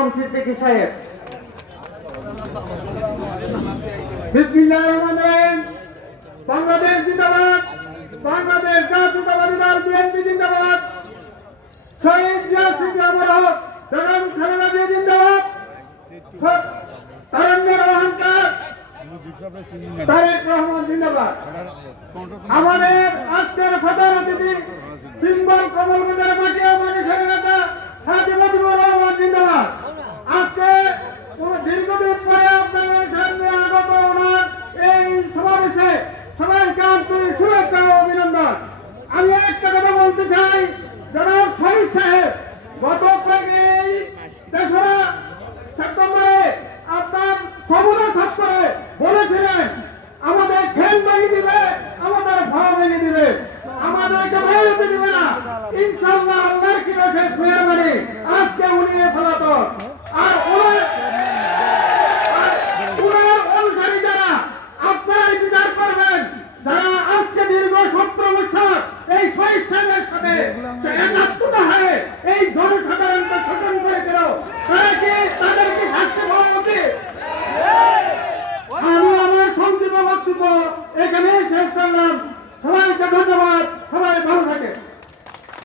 আলম সিদ্দিকী সাহেব। বাংলাদেশ জিন্দাবাদ, বাংলাদেশ জাতীয়তাবাদী বিএনপি জিন্দাবাদ। শহীদ জিয়া স্মৃতি অমর বেগম খালেদা জিয়া জিন্দাবাদ। তারণ্যের অহংকার। তারেক রহমান জিন্দাবাদ। আমাদের আজকের প্রধান অভিনন্দন। আমি একটা কথা বলতে চাই, জনাব শহীদ সাহেব গত এই তেসরা সেপ্টেম্বরে আপনার বলেছিলেন, আমাদের খেল ভেঙে দিবে, আমাদের ভাব ভেঙে দিবে। আমাদেরকে ভেঙে দিবে না। ইনশাল্লাহ আল্লাহর কি আজকে উনিয়ে ফেলাত এখানেই শেষ করলাম। সবাইকে ধন্যবাদ।